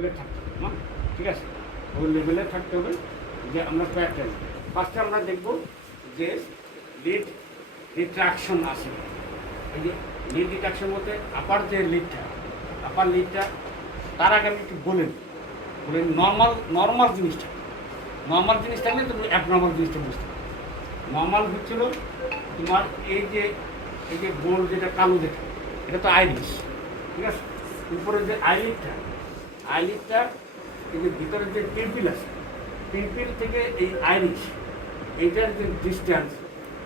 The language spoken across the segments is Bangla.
লেভেলে থাকতে হবে না, ঠিক আছে? ওই লেভেলে থাকতে হবে যে আমরা প্যাটার্ন ফার্স্টে আমরা দেখব যে লিড রিট্রাকশন আছে। এই যে লিড রিট্রাকশন বলতে আপার যে লিডটা, আপার লিডটা, তার আগে আমি একটু বলেন নর্মাল জিনিসটা, নর্মাল জিনিসটা নিয়ে তুমি অ্যাবনর্মাল জিনিসটা বুঝতে পারো। নর্মাল হচ্ছিল তোমার এই যে গোল যেটা কালো যেটা, এটা তো আইরিশ, ঠিক আছে? উপরে যে আইলিডটা এই যে ভিতরে যে পিম্পিল আছে, পিম্পিল থেকে এই আইরিশ এইটার যে ডিস্টেন্স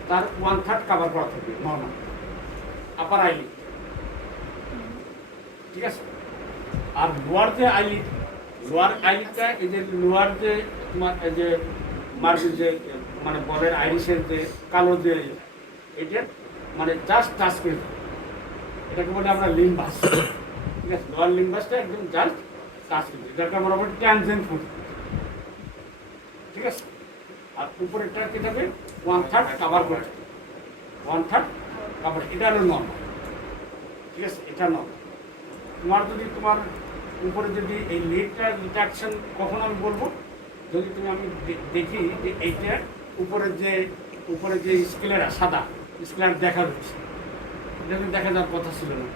তার 1/3 কাভার করা থাকবে নর্মাল আপার আইলিড, ঠিক আছে? আর লোয়ার যে আইলিডটা এই যে লোয়ার যে তোমার এই যে মার্বেল যে মানে বলের আইরিশের যে কালো যে এটা মানে জাস্ট টাচ করে দেবে, এটাকে বলে আমরা লিম্বাস, ঠিক আছে? লোয়ার লিম্বাসটা একদম জাস্ট টাচ করে দেবে, এটাকে আমরা বলি ট্যানজেন্ট ফুড, ঠিক আছে? আর উপরেরটা কি থাকবে 1/3 কাভার করে, 1/3 কাভার, এটা হলো নর্মাল, ঠিক আছে? এটা নর্মাল। তোমার যদি তোমার উপরে যদি এই লিডটা রিট্রাকশন কখন আমি বলবো, যদি তুমি আমি দেখি যে এইটার উপরে যে স্কেলেরা সাদা স্কেলার দেখা যাচ্ছে, এটা তো দেখা যাওয়ার কথা ছিল না,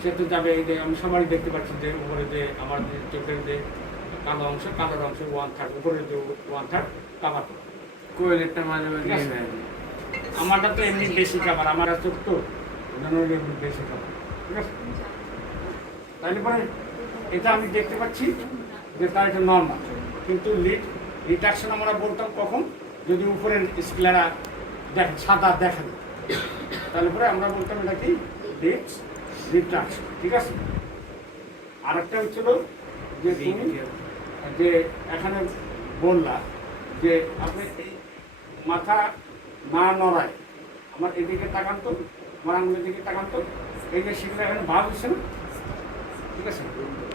সে তো যাবে। এই যে আমি সবারই দেখতে পাচ্ছি যে উপরে যে আমার যে চোখের যে কালো অংশ 1/3 উপরে যে 1/3 কাভার করে কোয়েলেরটা মাঝে মাঝে আমারটা তো এমনি বেশি কাভার, আমার চোখ তো এমনি বেশি কাভার, ঠিক আছে? তাহলে পরে এটা আমি দেখতে পাচ্ছি যে তার এটা নর্মাল, কিন্তু রিট্রাকশন আমরা বলতাম কখন, যদি উপরের স্কেলারা সাদা দেখা যায়, তাহলে পরে আমরা বলতাম এটা কি রিট্রাকশন, ঠিক আছে? আরেকটা হচ্ছিল যে তুমি যে এখানে বললা যে আপনি এই মাথা না নড়ায় আমার এদিকে তাকান তো, আমার আঙুলের দিকে তাকান তো, এই যে সেগুলো এখানে ভাব হচ্ছে না, ঠিক আছে?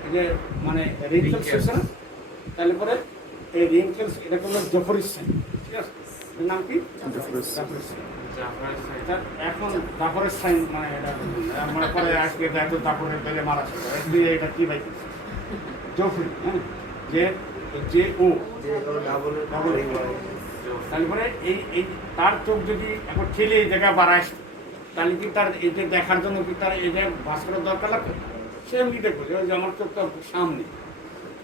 এই যে মানে রিঙ্কেলস হচ্ছে না, তাহলে পরে এই রিঙ্কেলস এটা কোনো জফরিস সাইন, ঠিক আছে? এর নাম কি? জফরিস সাইন। এটা এখন জাফরের সাইন মানে এটা মানে পরে আজকে এত জাফরের পেলে মারা ছিল এটা কি ভাই জফরি, হ্যাঁ, যে ও তারপরে এই তার চোখ যদি এখন ঠেলে এই জায়গায় বাড়ায়, তাহলে কি তার এই যে দেখার জন্য কি তার এই জায়গায় বাস করার দরকার লাগবে? সে এমনি দেখবো যে ওই যে আমার চোখটা সামনে,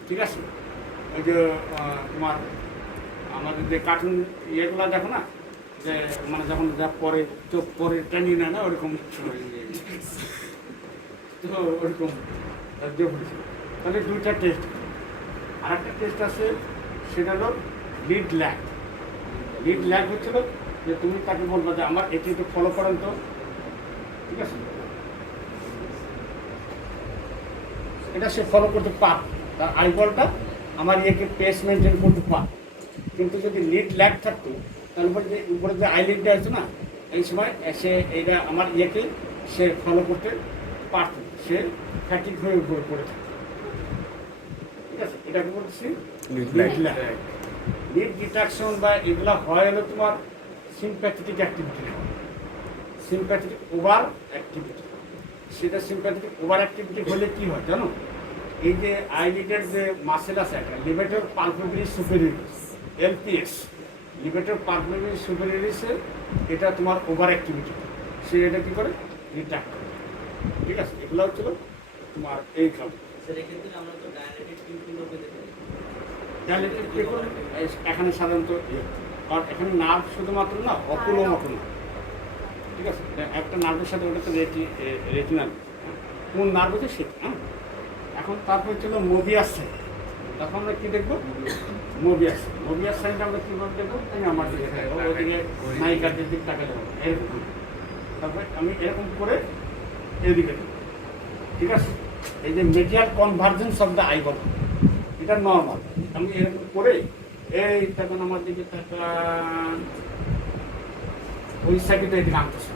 ঠিক আছে? ওই যে তোমার আমাদের যে কার্টুন ইয়েগুলো দেখো না, যে মানে যখন যা পরে চোখ পরে টেনে নেয় না, ওরকম তো ওরকম তাহলে দুইটা টেস্ট। আর একটা টেস্ট আছে, সেটা হলো লিড ল্যাগ হচ্ছিল যে তুমি তাকে বলবা যে আমার এটি একটু ফলো করেন তো, ঠিক আছে? এটা সে ফলো করতে পার, তার আইবলটা আমার ইয়েকে পেস মেনটেন করতে পার, কিন্তু যদি লিড ল্যাগ থাকতো তাহলে যে উপরে যে আইলিডটা আছে না, এই সময় সে এইটা আমার ইয়েকে সে ফলো করতে পারত, সে ফ্যাটিক হয়ে পড়ে থাকতো, ঠিক আছে? এটাকে বলছি লিড রিট্রাকশন বা এগুলো হয় হলো তোমার sympathetic activity, sympathetic over activity. সেটা সিম্প্যাথেটিক ওভার অ্যাক্টিভিটি হলে কি হয় জানো? এই যে আইলিডের যে মাসেল আছে একটা লিভেটর পালপেবরি সুপেরিয়রিস, এলপিএস, লিভেটর পালপেবরি সুপেরিয়রিসের এটা তোমার ওভার অ্যাক্টিভিটি, সে এটা কী করে রিট্রাক্ট করে, ঠিক আছে? এগুলো হচ্ছিল তোমার এই কারণ। এখানে সাধারণত কারণ এখানে নার্ভ শুধুমাত্র না, অকুলো মতো না, ঠিক আছে? একটা নার্ভের সাথে ওটা তো রেটিনাল, কোন নার্ভ হচ্ছে সেটা, হ্যাঁ? এখন তারপর ছিল মোবিয়াস সাইন, তখন আমরা কী দেখবো? মোবিয়াস সাইনটা আমরা কীভাবে দেখবো? তুমি আমার দিকে ওদিকে নায়িকাদের দিক তাকে দেবো এরকম, তারপরে আমি এরকম করে এদিকে দেবো, ঠিক আছে? এই যে মেডিয়াল কনভার্জেন্স অফ দ্য আইবল, এটা নর্মাল। আমি এরকম করে এই তখন আমার দিকে তাকান, ওই সাইডে এদিকে আনতেছে,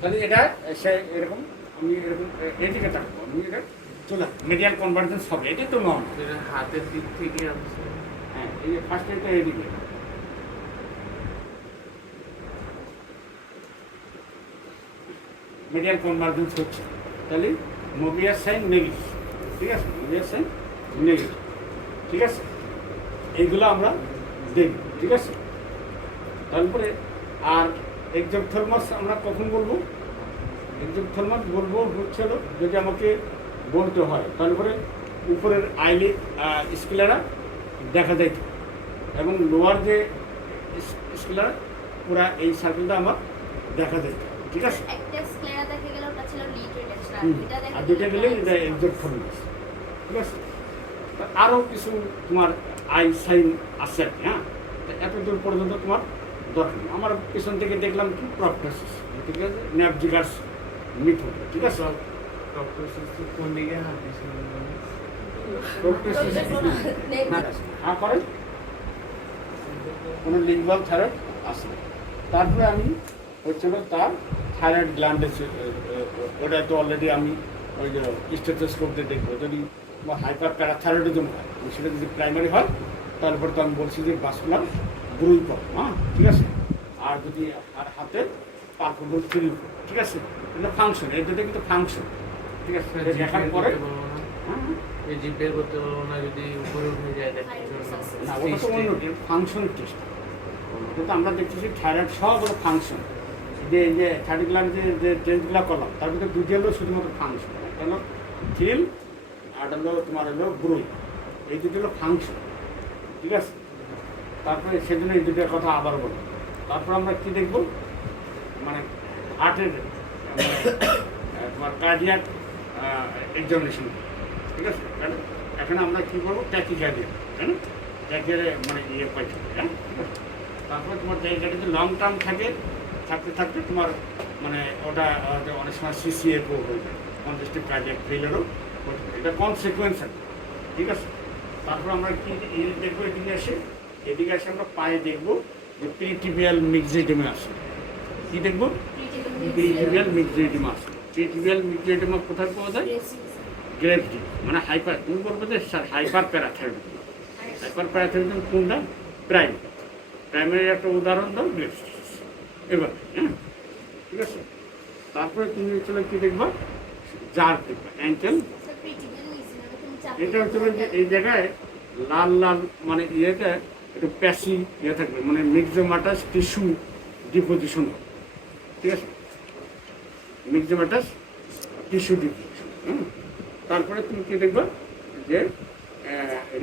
তাহলে এটা সে এরকম আমি এরকম এদিকে থাকবো, আমি এটা চলে মিডিয়াল কনভার্জেন্স হবে, এটাই তো নর্মাল। হাতের দিক থেকে হ্যাঁ, এই যে ফার্স্ট এটা এদিকে মিডিয়াল কনভার্জেন্স হচ্ছে, তাহলে মোবিয়াস সাইন নেগেটিভ, ঠিক আছে, ইয়ে আছে নেগেটিভ, ঠিক আছে। এইগুলো আমরা দেখব, ঠিক আছে। তারপরে আর এক্সোথেলমাস আমরা কখন বলবো? এক্সোথেলমাস বলবো হচ্ছে হলো যদি আমাকে বলতে হয়, তারপরে উপরের আইলিড স্কেলেরা দেখা যায় এবং লোয়ার যে স্কেলার পুরা এই সার্কেলটা আমার দেখা যায়, ঠিক আছে। একটা স্ক্লেরা দেখা গেল ওটা ছিল লিটারেট আর দুইটা গেলে এটা এক্সোথেলমাস, ঠিক আছে। আরও কিছু তোমার আই সাইন আছে, হ্যাঁ, এত দূর পর্যন্ত তোমার দরকার নেই। আমার পিছন থেকে দেখলাম কি প্রপটোসিস, ঠিক আছে, ন্যাপজিগাস মিথুন, ঠিক আছে। কোন দিকে হাত প্রপটোসিস হ্যাঁ করেন, কোনো লিঙ্গুয়াল থাইরয়েড আছে। তারপরে আমি হচ্ছিল তার থাইরয়েড গ্ল্যান্ডে, ওটা তো অলরেডি আমি ওই যে স্টেথোস্কোপ দিয়ে দেখবো। যদি হাইপার প্যারাথাইরয়েডিজম হয়, সেটা যদি প্রাইমারি হয় তারপর তো আমি বলছি যে ভাস্কুলার গ্রুপ, হ্যাঁ, ঠিক আছে। আর যদি আর হাতে পারফরমেন্স ফিল, ঠিক আছে, এটা ফাংশন, এই দুটো কিন্তু ফাংশন, ঠিক আছে। দেখার পরে হ্যাঁ এই জিপের করতে পারবো না, যদি উপরে উঠে যায় না, ওটা তো অন্য ফাংশন টেস্ট। কিন্তু আমরা দেখতেছি থাইরয়েড সবগুলো ফাংশন, যে এই যে থাইরয়েড গ্ল্যান্ড যে টেস্টগুলো করলাম তার ভিতরে দুটি হলো শুধুমাত্র ফাংশন, একটা হলো থিল আর হলো তোমার হলো গ্রুই, এই দুটি হলো ফাংশন, ঠিক আছে। তারপরে সেজন্য এই দুটোর কথা আবার বলবো। তারপর আমরা কী দেখবো, মানে হার্টের তোমার কার্ডিয়াক এক্সামিনেশন, ঠিক আছে। এখানে আমরা কী করবো, ট্যাকিকার্ডিয়া, তাই না, ট্যাকিয়ারে মানে ইয়ে পাইছি, হ্যাঁ। তারপরে তোমার ট্যাকিকার্ডিয়া লং টার্ম থাকতে থাকতে তোমার মানে ওটা অনেক সময় সিসিএফও হয়ে যায়, কনজেস্টিভ কার্ডিয়াক ফেইলিয়ারও হতে পারে, এটা কনসিকুয়েন্স আছে, ঠিক আছে। তারপর আমরা কি দেখবো, এদিকে এসে আমরা পায়ে দেখবো যে পেরিটিবিয়াল মিক্সিডিমা আছে। কি দেখবো? পেরিটিবিয়াল মিক্সিডিমা আছে। পেরিটিবিয়াল মিক্সিডিমা কোথায় পাওয়া যায়? গ্রেভটি, মানে হাইপার, তুমি বলবো যে sir hyper parathyroidism. Hyper parathyroidism কোনটা? প্রাইমারি একটা উদাহরণ দাও, গ্রেভটিস। এবার হ্যাঁ, ঠিক আছে। তারপরে তুমি চলে কি দেখবা, জার দেখবা, অ্যাঙ্কেল। এটা হচ্ছে যে এই জায়গায় লাল লাল মানে ইয়েটা একটু প্যাসি ইয়ে থাকবে, মানে মিক্সোমাটাস টিস্যু ডিপোজিশন, ঠিক আছে, মিক্সোমাটাস টিস্যু ডিপোজিশন। তারপরে তুমি কী দেখবা যে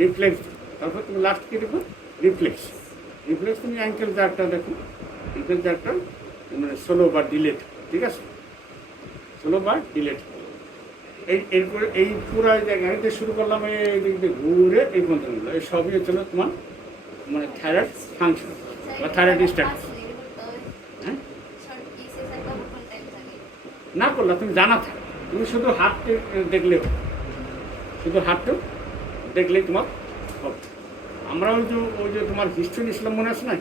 রিফ্লেক্স, তারপর তুমি লাস্ট কী দেখবো, রিফ্লেক্স। তুমি অ্যাঙ্কেল জারটা দেখো, অ্যাঙ্কেল জারটা মানে সোলো বা ডিলেট, ঠিক আছে, সোলো বা ডিলেট। এরপরে এই পুরো জায়গাতে শুরু করলাম, এই দিক দিয়ে ঘুরে এই পর্যন্ত, এই সবই হচ্ছে তোমার মানে থাইরয়েড ফাংশন বা থাইরয়েড স্ট্যাটাস। হ্যাঁ, না করলে তুমি জানা থাকো, তুমি শুধু হাতটা দেখলেও, শুধু হাতটা দেখলেই তোমার হবে। আমরা ওই যে তোমার হিস্ট্রি ইসলাম মনে আছে না,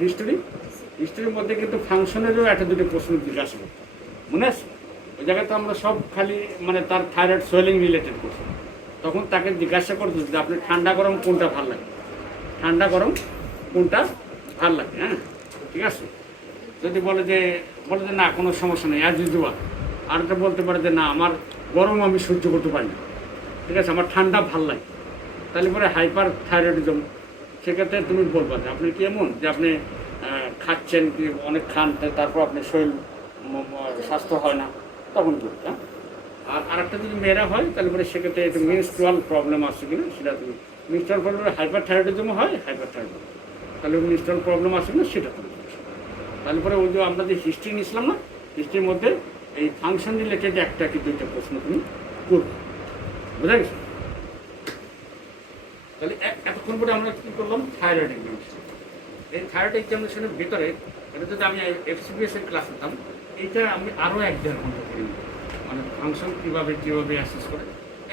হিস্ট্রির মধ্যে কিন্তু ফাংশনেরও একটা দুটো প্রশ্ন জিজ্ঞাসা করতো, মনে আছে? ওই জায়গাতে আমরা সব খালি মানে তার থাইরয়েড সোয়েলিং রিলেটেড করছি। তখন তাকে জিজ্ঞাসা করতো যে আপনি ঠান্ডা গরম কোনটা ভালো লাগে, ঠান্ডা গরম কোনটা ভালো লাগে, হ্যাঁ, ঠিক আছে। যদি বলে যে না কোনো সমস্যা নেই অ্যাজ ইউজুয়াল, আর একটা বলতে পারে যে না আমার গরম আমি সহ্য করতে পারি না, ঠিক আছে, আমার ঠান্ডা ভালো লাগে, তাহলে পরে হাইপার থাইরয়েডিজম। সেক্ষেত্রে তুমি বলবা যে আপনি কি এমন যে আপনি খাচ্ছেন কি অনেক খান, তারপর আপনার শরীর স্বাস্থ্য হয় না, তখন বলবে। হ্যাঁ, আর আরেকটা যদি মেয়েরা হয় তাহলে পরে সেক্ষেত্রে একটু মেনস্ট্রুয়াল প্রবলেম আসছে কিনা সেটা তুমি, মেনস্ট্রুয়াল প্রবলেম হাইপার থাইরয়েডিজমও হয়, হাইপার থাইরয়েডিজম, তাহলে মেনস্ট্রুয়াল প্রবলেম আসছে কিনা সেটা তুমি। তাহলে পরে ওই যে আমরা যে হিস্ট্রি নিয়েছিলাম না, হিস্ট্রির মধ্যে এই ফাংশন রিলেটেড একটা কি দুইটা প্রশ্ন তুমি করবে, বুঝা গেছে? তাহলে এতক্ষণ পরে আমরা কী করলাম, থাইরয়েড এক্সামিনেশন। এই থাইরয়েড এক্সামিনেশনের ভিতরে এটা যদি আমি FCPS এর ক্লাস নিতাম, এইটা আমি আরও 1-1.5 ঘন্টা করে নিই, মানে ফাংশন কীভাবে অ্যাসেস করে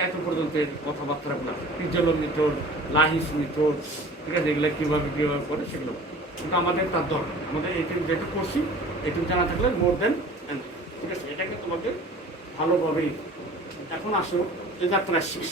এত পর্যন্ত কথাবার্তাগুলো, ফিজিওলজিটোর, লাহিস মিথোড, ঠিক আছে, এগুলো কীভাবে করে সেগুলো। কিন্তু আমাদের তার দরকার, আমাদের এইটা যেটা করছি এটুকু জানা থাকলে মোর দেন, ঠিক আছে, এটাকে তোমাকে ভালোভাবেই। এখন আসো, এই যাত্রা শেষ।